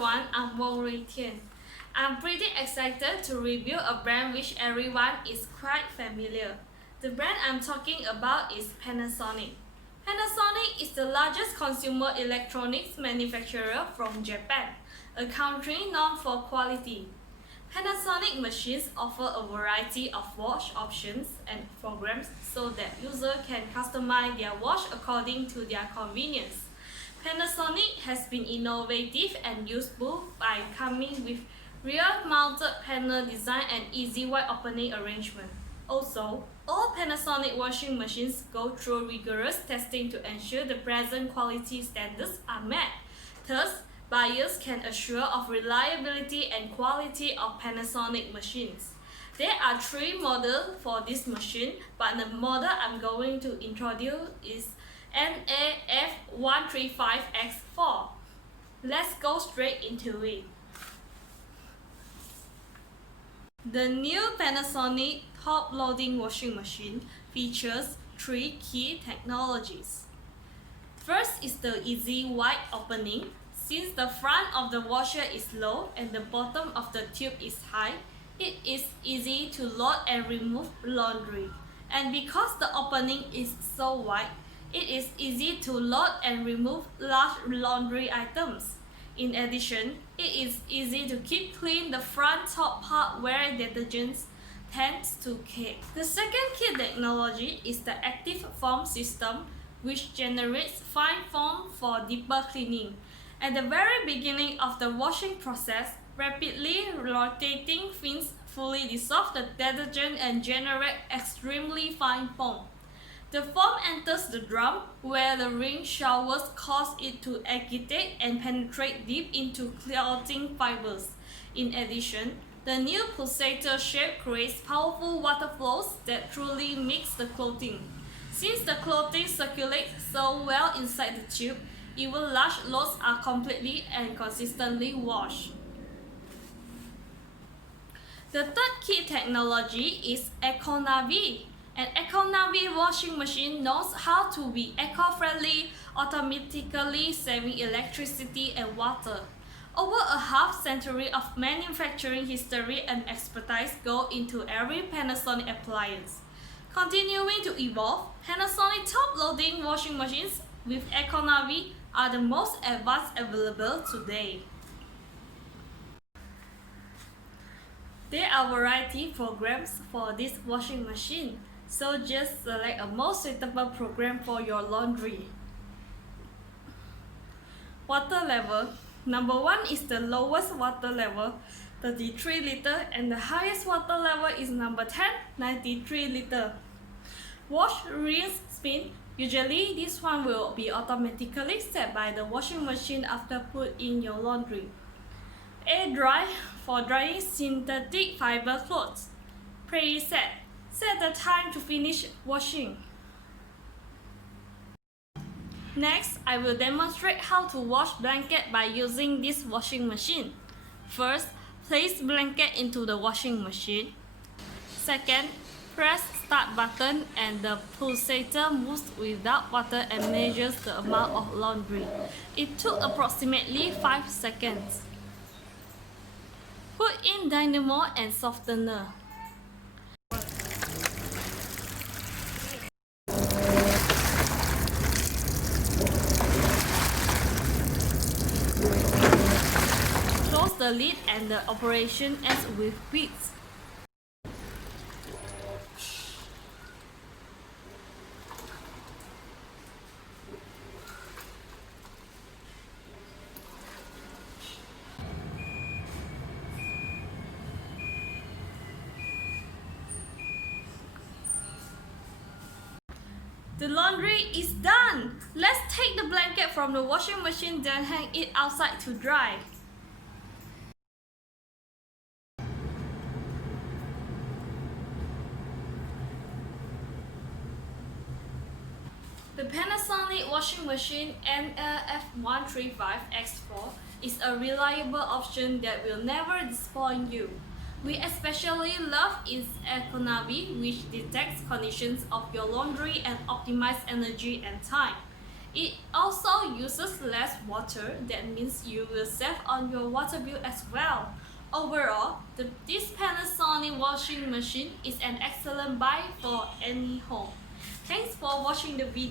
everyone, I'm Wong Tian. I'm pretty excited to review a brand which everyone is quite familiar. The brand I'm talking about is Panasonic. Panasonic is the largest consumer electronics manufacturer from Japan, a country known for quality. Panasonic machines offer a variety of watch options and programs so that users can customize their watch according to their convenience. Panasonic has been innovative and useful by coming with rear-mounted panel design and easy wide opening arrangement. Also, all Panasonic washing machines go through rigorous testing to ensure the present quality standards are met. Thus, buyers can assure of reliability and quality of Panasonic machines. There are 3 models for this machine, but the model I'm going to introduce is NA-F135X4. Let's go straight into it. The new Panasonic top-loading washing machine features 3 key technologies. First is the easy wide opening. Since the front of the washer is low and the bottom of the tube is high, it is easy to load and remove laundry. And because the opening is so wide, it is easy to load and remove large laundry items. In addition, it is easy to keep clean the front top part where detergents tends to cake. The second key technology is the active foam system, which generates fine foam for deeper cleaning. At the very beginning of the washing process, rapidly rotating fins fully dissolve the detergent and generate extremely fine foam. The foam enters the drum, where the ring showers cause it to agitate and penetrate deep into clothing fibers. In addition, the new pulsator shape creates powerful water flows that truly mix the clothing. Since the clothing circulates so well inside the tube, even large loads are completely and consistently washed. The third key technology is EcoNavi. An EcoNavi washing machine knows how to be eco-friendly, automatically saving electricity and water. Over a half-century of manufacturing history and expertise go into every Panasonic appliance. Continuing to evolve, Panasonic top-loading washing machines with EcoNavi are the most advanced available today. There are variety programs for this washing machine, so just select a most suitable program for your laundry. Water level. Number 1 is the lowest water level, 33 liter, and the highest water level is number 10, 93 liter. Wash, rinse, spin. Usually, this one will be automatically set by the washing machine after put in your laundry. Air dry for drying synthetic fiber clothes. Preset. Set the time to finish washing. Next, I will demonstrate how to wash blanket by using this washing machine. First, place blanket into the washing machine. Second, press start button and the pulsator moves without water and measures the amount of laundry. It took approximately 5 seconds. Put in dynamo and softener. Close the lid and the operation ends with beads. The laundry is done! Let's take the blanket from the washing machine, then hang it outside to dry. The Panasonic washing machine NA-F135X4 is a reliable option that will never disappoint you. We especially love its EcoNavi, which detects conditions of your laundry and optimizes energy and time. It also uses less water, that means you will save on your water bill as well. Overall, this Panasonic washing machine is an excellent buy for any home. Thanks for watching the video.